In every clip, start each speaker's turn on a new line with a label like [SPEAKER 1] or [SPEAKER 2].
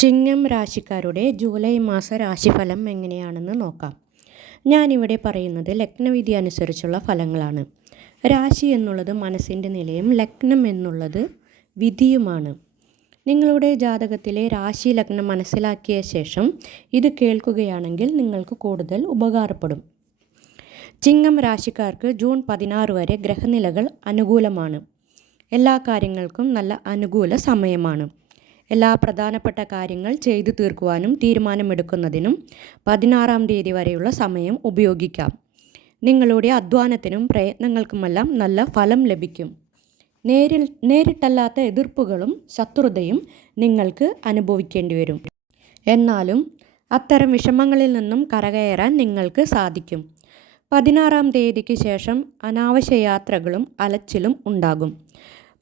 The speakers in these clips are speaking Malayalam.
[SPEAKER 1] ചിങ്ങം രാശിക്കാരുടെ ജൂലൈ മാസ രാശിഫലം എങ്ങനെയാണെന്ന് നോക്കാം. ഞാനിവിടെ പറയുന്നത് ലഗ്നവിധി അനുസരിച്ചുള്ള ഫലങ്ങളാണ്. രാശി എന്നുള്ളത് മനസ്സിന്റെ നിലയും ലഗ്നം എന്നുള്ളത് വിധിയുമാണ്. നിങ്ങളുടെ ജാതകത്തിലെ രാശി ലഗ്നം മനസ്സിലാക്കിയ ശേഷം ഇത് കേൾക്കുകയാണെങ്കിൽ നിങ്ങൾക്ക് കൂടുതൽ ഉപകാരപ്പെടും. ചിങ്ങം രാശിക്കാർക്ക് ജൂൺ പതിനാറ് വരെ ഗ്രഹനിലകൾ അനുകൂലമാണ്. എല്ലാ കാര്യങ്ങൾക്കും നല്ല അനുകൂല സമയമാണ്. എല്ലാ പ്രധാനപ്പെട്ട കാര്യങ്ങൾ ചെയ്തു തീർക്കുവാനും തീരുമാനമെടുക്കുന്നതിനും പതിനാറാം തീയതി വരെയുള്ള സമയം ഉപയോഗിക്കാം. നിങ്ങളുടെ അധ്വാനത്തിനും പ്രയത്നങ്ങൾക്കുമെല്ലാം നല്ല ഫലം ലഭിക്കും. നേരിൽ നേരിട്ടല്ലാത്ത എതിർപ്പുകളും ശത്രുതയും നിങ്ങൾക്ക് അനുഭവിക്കേണ്ടി വരും. എന്നാലും അത്തരം വിഷമങ്ങളിൽ നിന്നും കരകയറാൻ നിങ്ങൾക്ക് സാധിക്കും. പതിനാറാം തീയതിക്ക് ശേഷം അനാവശ്യ യാത്രകളും അലച്ചിലും ഉണ്ടാകും.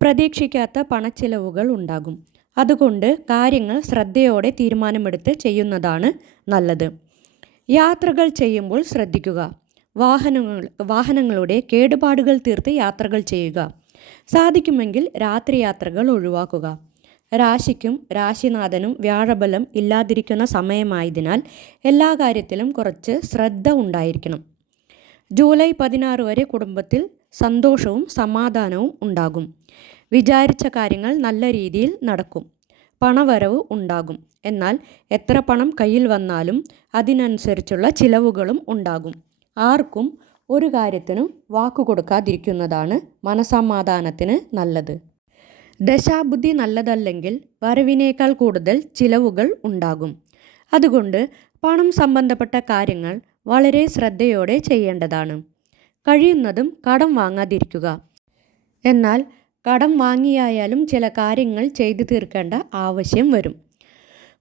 [SPEAKER 1] പ്രതീക്ഷിക്കാത്ത പണച്ചിലവുകൾ ഉണ്ടാകും. അതുകൊണ്ട് കാര്യങ്ങൾ ശ്രദ്ധയോടെ തീരുമാനമെടുത്ത് ചെയ്യുന്നതാണ് നല്ലത്. യാത്രകൾ ചെയ്യുമ്പോൾ ശ്രദ്ധിക്കുക. വാഹനങ്ങൾ വാഹനങ്ങളുടെ കേടുപാടുകൾ തീർത്ത് യാത്രകൾ ചെയ്യുക. സാധിക്കുമെങ്കിൽ രാത്രി യാത്രകൾ ഒഴിവാക്കുക. രാശിക്കും രാശിനാഥനും വ്യാഴബലം ഇല്ലാതിരിക്കുന്ന സമയമായതിനാൽ എല്ലാ കാര്യത്തിലും കുറച്ച് ശ്രദ്ധ ഉണ്ടായിരിക്കണം. ജൂലൈ പതിനാറ് വരെ കുടുംബത്തിൽ സന്തോഷവും സമാധാനവും ഉണ്ടാകും. വിചാരിച്ച കാര്യങ്ങൾ നല്ല രീതിയിൽ നടക്കും. പണവരവ് ഉണ്ടാകും. എന്നാൽ എത്ര പണം കയ്യിൽ വന്നാലും അതിനനുസരിച്ചുള്ള ചിലവുകളും ഉണ്ടാകും. ആർക്കും ഒരു കാര്യത്തിനും വാക്കു കൊടുക്കാതിരിക്കുന്നതാണ് മനസമാധാനത്തിന് നല്ലത്. ദശാബുദ്ധി നല്ലതല്ലെങ്കിൽ വരവിനേക്കാൾ കൂടുതൽ ചിലവുകൾ ഉണ്ടാകും. അതുകൊണ്ട് പണം സംബന്ധപ്പെട്ട കാര്യങ്ങൾ വളരെ ശ്രദ്ധയോടെ ചെയ്യേണ്ടതാണ്. കഴിയുന്നതും കടം വാങ്ങാതിരിക്കുക. എന്നാൽ കടം വാങ്ങിയായാലും ചില കാര്യങ്ങൾ ചെയ്തു തീർക്കേണ്ട ആവശ്യം വരും.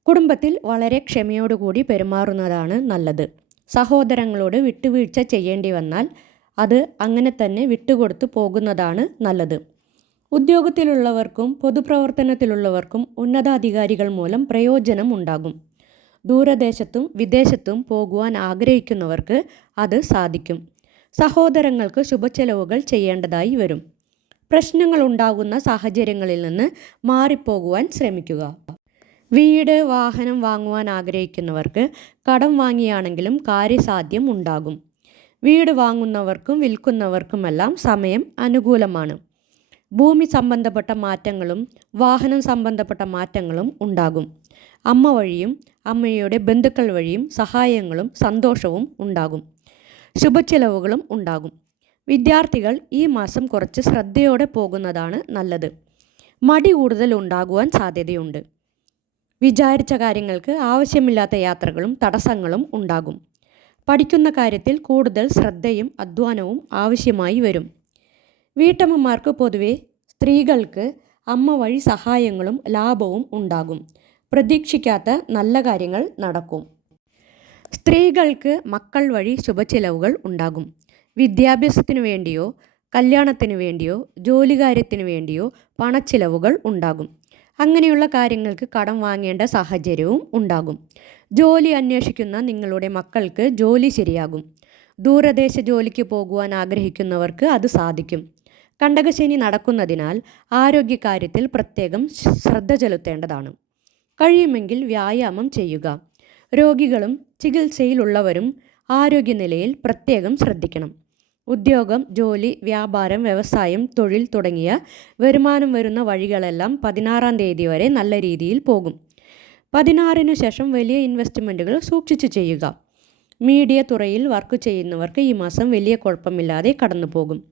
[SPEAKER 1] കുടുംബത്തിൽ വളരെ ക്ഷമയോടുകൂടി പെരുമാറുന്നതാണ് നല്ലത്. സഹോദരങ്ങളോട് വിട്ടുവീഴ്ച ചെയ്യേണ്ടി വന്നാൽ അത് അങ്ങനെ തന്നെ വിട്ടുകൊടുത്തു പോകുന്നതാണ് നല്ലത്. ഉദ്യോഗത്തിലുള്ളവർക്കും പൊതുപ്രവർത്തനത്തിലുള്ളവർക്കും ഉന്നതാധികാരികൾ മൂലം പ്രയോജനം ഉണ്ടാകും. ദൂരദേശത്തും വിദേശത്തും പോകുവാൻ ആഗ്രഹിക്കുന്നവർക്ക് അത് സാധിക്കും. സഹോദരങ്ങൾക്ക് ശുഭച്ചെലവുകൾ ചെയ്യേണ്ടതായി വരും. പ്രശ്നങ്ങൾ ഉണ്ടാകുന്ന സാഹചര്യങ്ങളിൽ നിന്ന് മാറിപ്പോകുവാൻ ശ്രമിക്കുക. വീട് വാഹനം വാങ്ങുവാൻ ആഗ്രഹിക്കുന്നവർക്ക് കടം വാങ്ങിയാണെങ്കിലും കാര്യസാധ്യം ഉണ്ടാകും. വീട് വാങ്ങുന്നവർക്കും വിൽക്കുന്നവർക്കുമെല്ലാം സമയം അനുകൂലമാണ്. ഭൂമി സംബന്ധപ്പെട്ട മാറ്റങ്ങളും വാഹനം സംബന്ധപ്പെട്ട മാറ്റങ്ങളും ഉണ്ടാകും. അമ്മ വഴിയും അമ്മയുടെ ബന്ധുക്കൾ വഴിയും സഹായങ്ങളും സന്തോഷവും ഉണ്ടാകും. ശുഭച്ചെലവുകളും ഉണ്ടാകും. വിദ്യാർത്ഥികൾ ഈ മാസം കുറച്ച് ശ്രദ്ധയോടെ പോകുന്നതാണ് നല്ലത്. മടി കൂടുതൽ ഉണ്ടാകുവാൻ സാധ്യതയുണ്ട്. വിചാരിച്ച കാര്യങ്ങൾക്ക് ആവശ്യമില്ലാത്ത യാത്രകളും തടസ്സങ്ങളും ഉണ്ടാകും. പഠിക്കുന്ന കാര്യത്തിൽ കൂടുതൽ ശ്രദ്ധയും അധ്വാനവും ആവശ്യമായി വരും. വീട്ടമ്മമാർക്ക് പൊതുവെ സ്ത്രീകൾക്ക് അമ്മ വഴി സഹായങ്ങളും ലാഭവും ഉണ്ടാകും. പ്രതീക്ഷിക്കാത്ത നല്ല കാര്യങ്ങൾ നടക്കും. സ്ത്രീകൾക്ക് മക്കൾ വഴി ശുഭചിലവുകൾ ഉണ്ടാകും. വിദ്യാഭ്യാസത്തിനു വേണ്ടിയോ കല്യാണത്തിന് വേണ്ടിയോ ജോലി കാര്യത്തിന് വേണ്ടിയോ പണച്ചിലവുകൾ ഉണ്ടാകും. അങ്ങനെയുള്ള കാര്യങ്ങൾക്ക് കടം വാങ്ങേണ്ട സാഹചര്യവും ഉണ്ടാകും. ജോലി അന്വേഷിക്കുന്ന നിങ്ങളുടെ മക്കൾക്ക് ജോലി ശരിയാകും. ദൂരദേശ ജോലിക്ക് പോകുവാൻ ആഗ്രഹിക്കുന്നവർക്ക് അത് സാധിക്കും. കണ്ടകശനി നടക്കുന്നതിനാൽ ആരോഗ്യകാര്യത്തിൽ പ്രത്യേകം ശ്രദ്ധ ചെലുത്തേണ്ടതാണ്. കഴിയുമെങ്കിൽ വ്യായാമം ചെയ്യുക. രോഗികളും ചികിത്സയിലുള്ളവരും ആരോഗ്യനിലയിൽ പ്രത്യേകം ശ്രദ്ധിക്കണം. ഉദ്യോഗം ജോലി വ്യാപാരം വ്യവസായം തൊഴിൽ തുടങ്ങിയ വരുമാനം വരുന്ന വഴികളെല്ലാം പതിനാറാം തീയതി വരെ നല്ല രീതിയിൽ പോകും. പതിനാറിനു ശേഷം വലിയ ഇൻവെസ്റ്റ്മെന്റുകൾ സൂക്ഷിച്ചു ചെയ്യുക. മീഡിയ തുറയിൽ വർക്ക് ചെയ്യുന്നവർക്ക് ഈ മാസം വലിയ കുഴപ്പമില്ലാതെ കടന്നു പോകും.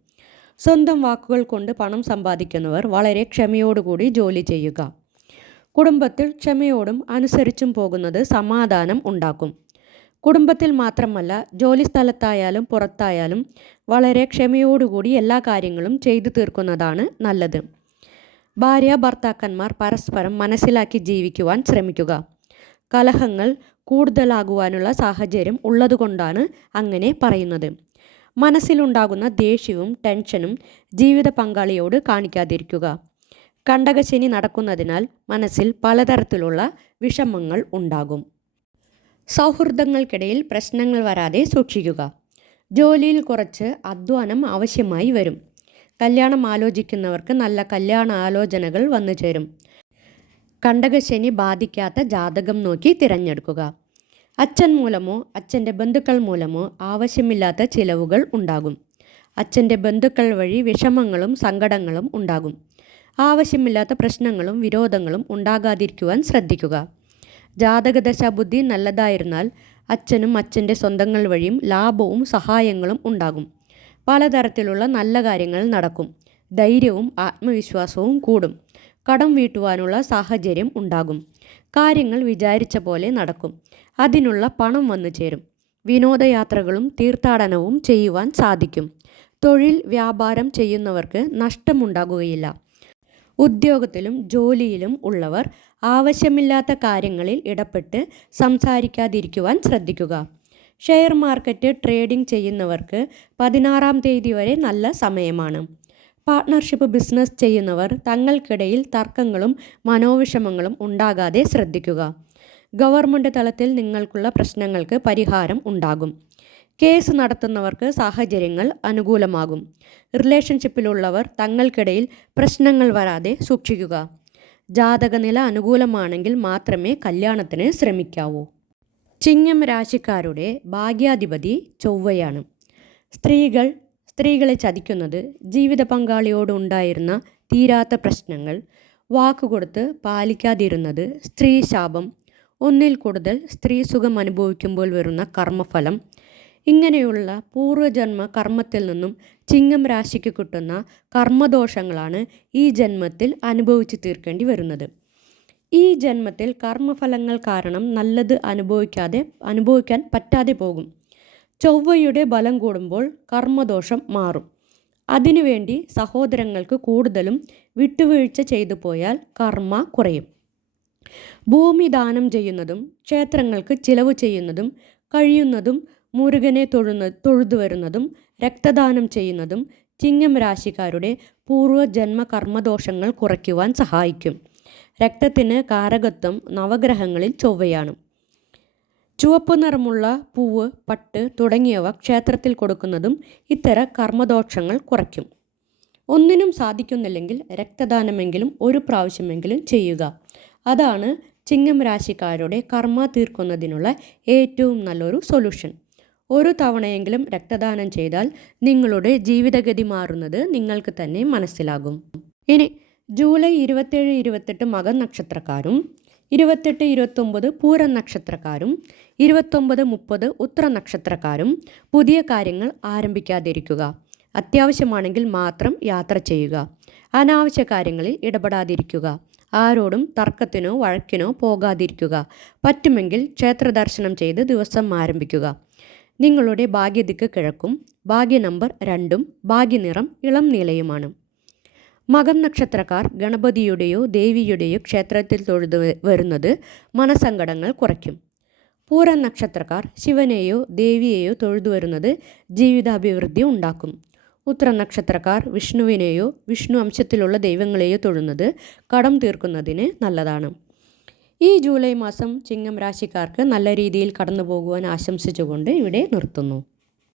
[SPEAKER 1] സ്വന്തം വാക്കുകൾ കൊണ്ട് പണം സമ്പാദിക്കുന്നവർ വളരെ ക്ഷമയോടുകൂടി ജോലി ചെയ്യുക. കുടുംബത്തിൽ ക്ഷമയോടും അനുസരിച്ചും പോകുന്നത് സമാധാനം ഉണ്ടാക്കും. കുടുംബത്തിൽ മാത്രമല്ല ജോലി സ്ഥലത്തായാലും പുറത്തായാലും വളരെ ക്ഷമയോടുകൂടി എല്ലാ കാര്യങ്ങളും ചെയ്തു തീർക്കുന്നതാണ് നല്ലത്. ഭാര്യ ഭർത്താക്കന്മാർ പരസ്പരം മനസ്സിലാക്കി ജീവിക്കുവാൻ ശ്രമിക്കുക. കലഹങ്ങൾ കൂടുതലാകുവാനുള്ള സാഹചര്യം ഉള്ളതുകൊണ്ടാണ് അങ്ങനെ പറയുന്നത്. മനസ്സിലുണ്ടാകുന്ന ദേഷ്യവും ടെൻഷനും ജീവിത പങ്കാളിയോട് കാണിക്കാതിരിക്കുക. കണ്ടകശനി നടക്കുന്നതിനാൽ മനസ്സിൽ പലതരത്തിലുള്ള വിഷമങ്ങൾ ഉണ്ടാകും. സൗഹൃദങ്ങൾക്കിടയിൽ പ്രശ്നങ്ങൾ വരാതെ സൂക്ഷിക്കുക. ജോലിയിൽ കുറച്ച് അധ്വാനം ആവശ്യമായി വരും. കല്യാണം ആലോചിക്കുന്നവർക്ക് നല്ല കല്യാണ ആലോചനകൾ വന്നു ചേരും. കണ്ടകശനി ബാധിക്കാത്ത ജാതകം നോക്കി തിരഞ്ഞെടുക്കുക. അച്ഛൻ മൂലമോ അച്ഛന്റെ ബന്ധുക്കൾ മൂലമോ ആവശ്യമില്ലാത്ത ചിലവുകൾ ഉണ്ടാകും. അച്ഛന്റെ ബന്ധുക്കൾ വഴി വിഷമങ്ങളും സങ്കടങ്ങളും ഉണ്ടാകും. ആവശ്യമില്ലാത്ത പ്രശ്നങ്ങളും വിരോധങ്ങളും ഉണ്ടാകാതിരിക്കുവാൻ ശ്രദ്ധിക്കുക. ജാതകദശ ബുദ്ധി നല്ലതായിരുന്നാൽ അച്ഛനും അച്ഛന്റെ സ്വന്തങ്ങൾ വഴിയും ലാഭവും സഹായങ്ങളും ഉണ്ടാകും. പലതരത്തിലുള്ള നല്ല കാര്യങ്ങൾ നടക്കും. ധൈര്യവും ആത്മവിശ്വാസവും കൂടും. കടം വീട്ടുവാനുള്ള സാഹചര്യം ഉണ്ടാകും. കാര്യങ്ങൾ വിചാരിച്ച പോലെ നടക്കും. അതിനുള്ള പണം വന്നു ചേരും. വിനോദയാത്രകളും തീർത്ഥാടനവും ചെയ്യുവാൻ സാധിക്കും. തൊഴിൽ വ്യാപാരം ചെയ്യുന്നവർക്ക് നഷ്ടമുണ്ടാകുകയില്ല. ഉദ്യോഗത്തിലും ജോലിയിലും ഉള്ളവർ ആവശ്യമില്ലാത്ത കാര്യങ്ങളിൽ ഇടപെട്ട് സംസാരിക്കാതിരിക്കുവാൻ ശ്രദ്ധിക്കുക. ഷെയർ മാർക്കറ്റ് ട്രേഡിംഗ് ചെയ്യുന്നവർക്ക് പതിനാറാം തീയതി വരെ നല്ല സമയമാണ്. പാർട്ട്ണർഷിപ്പ് ബിസിനസ് ചെയ്യുന്നവർ തങ്ങൾക്കിടയിൽ തർക്കങ്ങളും മനോവിഷമങ്ങളും ഉണ്ടാകാതെ ശ്രദ്ധിക്കുക. ഗവൺമെന്റ് തലത്തിൽ നിങ്ങൾക്കുള്ള പ്രശ്നങ്ങൾക്ക് പരിഹാരം ഉണ്ടാകും. കേസ് നടത്തുന്നവർക്ക് സാഹചര്യങ്ങൾ അനുകൂലമാകും. റിലേഷൻഷിപ്പിലുള്ളവർ തങ്ങൾക്കിടയിൽ പ്രശ്നങ്ങൾ വരാതെ സൂക്ഷിക്കുക. ജാതകനില അനുകൂലമാണെങ്കിൽ മാത്രമേ കല്യാണത്തിന് ശ്രമിക്കാവൂ. ചിങ്ങം രാശിക്കാരുടെ ഭാഗ്യാധിപതി ചൊവ്വയാണ്. സ്ത്രീകൾ സ്ത്രീകളെ ചതിക്കുന്നത് ജീവിത പങ്കാളിയോട് ഉണ്ടായിരുന്ന തീരാത്ത പ്രശ്നങ്ങൾ വാക്കുകൊടുത്ത് പാലിക്കാതിരുന്നത് സ്ത്രീ ശാപം ഒന്നിൽ കൂടുതൽ സ്ത്രീ സുഖം അനുഭവിക്കുമ്പോൾ വരുന്ന കർമ്മഫലം ഇങ്ങനെയുള്ള പൂർവജന്മ കർമ്മത്തിൽ നിന്നും ചിങ്ങം രാശിക്ക് കിട്ടുന്ന കർമ്മദോഷങ്ങളാണ് ഈ ജന്മത്തിൽ അനുഭവിച്ചു തീർക്കേണ്ടി വരുന്നത്. ഈ ജന്മത്തിൽ കർമ്മഫലങ്ങൾ കാരണം നല്ലത് അനുഭവിക്കാതെ അനുഭവിക്കാൻ പറ്റാതെ പോകും. ചൊവ്വയുടെ ബലം കൂടുമ്പോൾ കർമ്മദോഷം മാറും. അതിനുവേണ്ടി സഹോദരങ്ങൾക്ക് കൂടുതലും വിട്ടുവീഴ്ച ചെയ്തു പോയാൽ കർമ്മ കുറയും. ഭൂമി ദാനം ചെയ്യുന്നതും ക്ഷേത്രങ്ങൾക്ക് ചിലവ് ചെയ്യുന്നതും കഴിയുന്നതും മുരുകനെ തൊഴുന്ന തൊഴുതു വരുന്നതും രക്തദാനം ചെയ്യുന്നതും ചിങ്ങം രാശിക്കാരുടെ പൂർവജന്മ കർമ്മദോഷങ്ങൾ കുറയ്ക്കുവാൻ സഹായിക്കും. രക്തത്തിന് കാരകത്വം നവഗ്രഹങ്ങളിൽ ചൊവ്വയാണ്. ചുവപ്പ് നിറമുള്ള പൂവ് പട്ട് തുടങ്ങിയവ ക്ഷേത്രത്തിൽ കൊടുക്കുന്നതും ഇത്തര കർമ്മദോഷങ്ങൾ കുറയ്ക്കും. ഒന്നിനും സാധിക്കുന്നില്ലെങ്കിൽ രക്തദാനമെങ്കിലും ഒരു പ്രാവശ്യമെങ്കിലും ചെയ്യുക. അതാണ് ചിങ്ങം രാശിക്കാരുടെ കർമ്മ തീർക്കുന്നതിനുള്ള ഏറ്റവും നല്ലൊരു സൊല്യൂഷൻ. ഒരു തവണയെങ്കിലും രക്തദാനം ചെയ്താൽ നിങ്ങളുടെ ജീവിതഗതി മാറുന്നത് നിങ്ങൾക്ക് തന്നെ മനസ്സിലാകും. ഇനി ജൂലൈ ഇരുപത്തേഴ് ഇരുപത്തെട്ട് മകൻ നക്ഷത്രക്കാരും ഇരുപത്തെട്ട് ഇരുപത്തൊമ്പത് പൂരം നക്ഷത്രക്കാരും ഇരുപത്തൊമ്പത് മുപ്പത് ഉത്ര നക്ഷത്രക്കാരും പുതിയ കാര്യങ്ങൾ ആരംഭിക്കാതിരിക്കുക. അത്യാവശ്യമാണെങ്കിൽ മാത്രം യാത്ര ചെയ്യുക. അനാവശ്യ കാര്യങ്ങളിൽ ഇടപെടാതിരിക്കുക. ആരോടും തർക്കത്തിനോ വഴക്കിനോ പോകാതിരിക്കുക. പറ്റുമെങ്കിൽ ക്ഷേത്ര ദർശനം ചെയ്ത് ദിവസം ആരംഭിക്കുക. നിങ്ങളുടെ ഭാഗ്യദിക്ക് കിഴക്കും ഭാഗ്യ നമ്പർ രണ്ടും ഭാഗ്യനിറം ഇളം നീലയുമാണ്. മകം നക്ഷത്രക്കാർ ഗണപതിയുടെയോ ദേവിയുടെയോ ക്ഷേത്രത്തിൽ തൊഴുതു വരുന്നത് മനസങ്കടങ്ങൾ കുറയ്ക്കും. പൂര നക്ഷത്രക്കാർ ശിവനെയോ ദേവിയെയോ തൊഴുതു വരുന്നത് ജീവിതാഭിവൃദ്ധി ഉണ്ടാക്കും. ഉത്തര നക്ഷത്രക്കാർ വിഷ്ണുവിനെയോ വിഷ്ണു അംശത്തിലുള്ള ദൈവങ്ങളെയോ തൊഴുന്നത് കടം തീർക്കുന്നതിന് നല്ലതാണ്. ഈ ജൂലൈ മാസം ചിങ്ങം രാശിക്കാർക്ക് നല്ല രീതിയിൽ കടന്നു പോകുവാൻ ആശംസിച്ചുകൊണ്ട് ഇവിടെ നിർത്തുന്നു.